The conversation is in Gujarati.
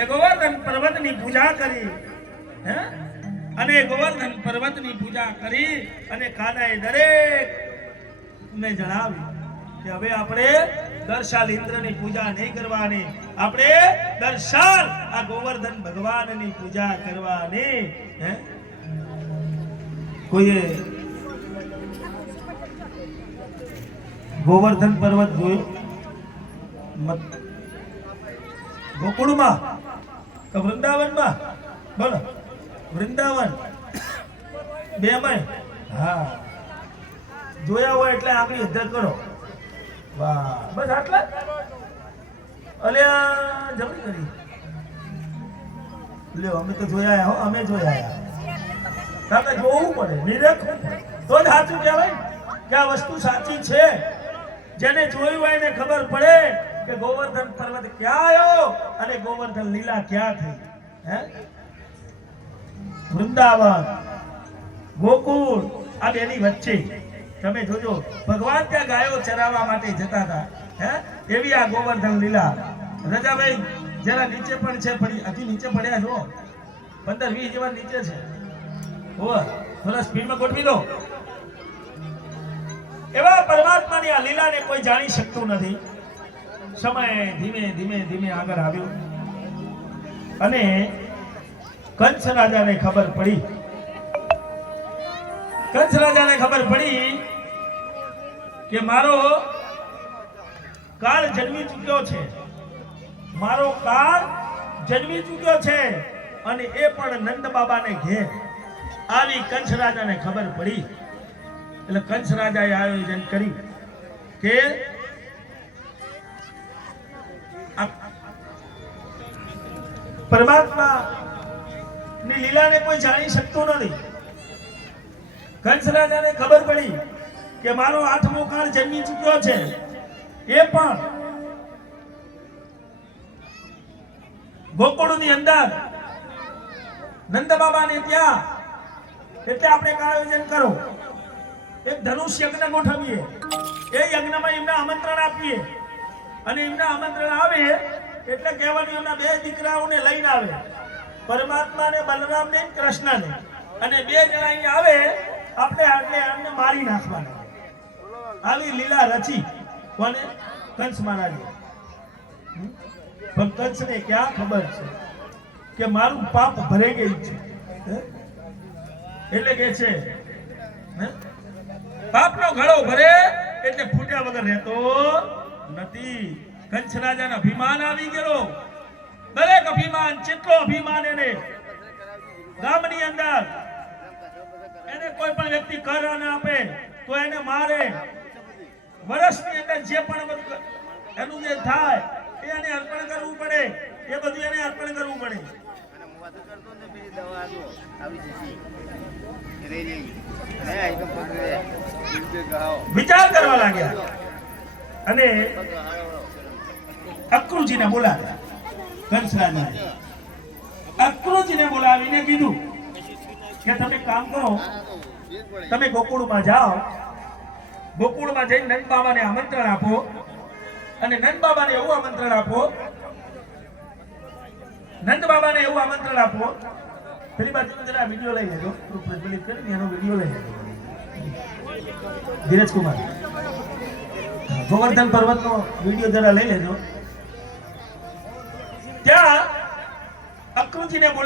એ ગોવર્ધન પર્વતની પૂજા કરી હે અને ગોવર્ધન પર્વતની પૂજા કરી અને કાનાએ દરેક ને જણાવ્યું કે હવે આપણે દર્શાલ ઇન્દ્રની પૂજા નહીં કરવાની, આપણે દર્શાલ આ ગોવર્ધન ભગવાનની પૂજા કરવાની. હે કોઈએ ગોવર્ધન પર્વત જોયો ગોકુળમાં કે વૃંદાવનમાં? બોલો, વૃંદાવન બેમાં? હા, જોયા હોય એટલે આગળ અધ્ધર કરો. વાહ, બસ આટલા? અલ્યા જમી કરી લ્યો, અમે તો જોયા હો, અમે જોયા. તારે જોવું પડે, નિરખવું તો જ સાચું કહેવાય કે આ વસ્તુ સાચી છે. જેને જોયું હોય એને ખબર પડે કે ગોવર્ધન પર્વત ક્યાં આવ્યો અને ગોવર્ધન લીલા ક્યાં થઈ. હે વૃંદાવન ગોકુળ આ બેની વચ્ચે તમે જોજો, ભગવાન ત્યાં ગાયો ચરાવવા માટે જતા હતા. હે એવી આ ગોવર્ધન લીલા. રજાભાઈ જરા નીચે પણ છે, હજુ નીચે પડ્યા છો, 15-20 જેવા નીચે છે. થોડા સ્પીડમાં ગોઠવી દો. એવા પરમાત્માની આ લીલાને કોઈ જાણી શકતું નથી. સમય ધીમે ધીમે ધીમે આગળ આવ્યો અને કંસ રાજાને ખબર પડી. કંસ રાજાને ખબર પડી કે મારો કાળ જન્મી ચૂક્યો છે, મારો કાળ જન્મી ચૂક્યો છે અને એ પણ નંદ બાબાને ઘેર. આવી કંસ રાજાને ખબર પડી એટલે કંસ રાજાએ આયોજન કર્યું કે પરમાત્મા ની લીલાને કોઈ જાણી શકતું નથી. કંસ રાજાને ખબર પડી કે મારો 8મો કાળ જન્મી ચૂક્યો છે, એ પણ ગોકુળની અંદર નંદ બાબાને ત્યાં. એટલે આપણે એક આયોજન કરો, એક ધનુષ યજ્ઞ ગોઠવીએ, એ યજ્ઞમાં એમને આમંત્રણ આપીએ અને એમને આમંત્રણ આવે એટલે કહેવાનું એમના 2 દીકરાઓને લઈને આવે, પરમાત્મા ને બલરામ ને કૃષ્ણ ને, અને 2 જણા અહીં આવે આપણે એમને મારી નાખવાના. આવી લીલા રચી કોને? કંસ મહારાજે. પણ કંસને ક્યાં ખબર છે કે મારું પાપ ભરે ગયું છે. એટલે કે છે પાપનો ઘડો ભરે એટલે ફૂટ્યા વગર રહેતો નથી. કંસ રાજાનો અભિમાન આવી ગયો. દરેક અભિમાન, જેટલો અભિમાન એને ગામની અંદર, એને કોઈ પણ વ્યક્તિ કર ન આપે તો એને મારે. વર્ષની અંદર જે પણ એનું જે થાય એને અર્પણ કરવું પડે, એ બધું એને અર્પણ કરવું પડે. વિચાર કરવા લાગ્યા અને અક્રુજીને બોલાવ્યા. કંસ રાજાએ અક્રુજીને બોલાવીને કીધું કે તમે કામ કરો, તમે ગોકુળમાં જાઓ, ગોકુળમાં જઈને નંદ બાબાને આમંત્રણ આપો અને નંદ બાબાને એવું આમંત્રણ આપો, નંદ બાબાને એવું આમંત્રણ આપો. પેલી બાજુ જરા વિડીયો લઈ લેજો, પ્રજ્વલિત કરીને એનો વિડીયો લઈ લેજો. ધીરજ કુમાર ગોવર્ધન પર્વતનો વિડીયો જરા લઈ લેજો. ત્યાં અક્રુજીને બોલા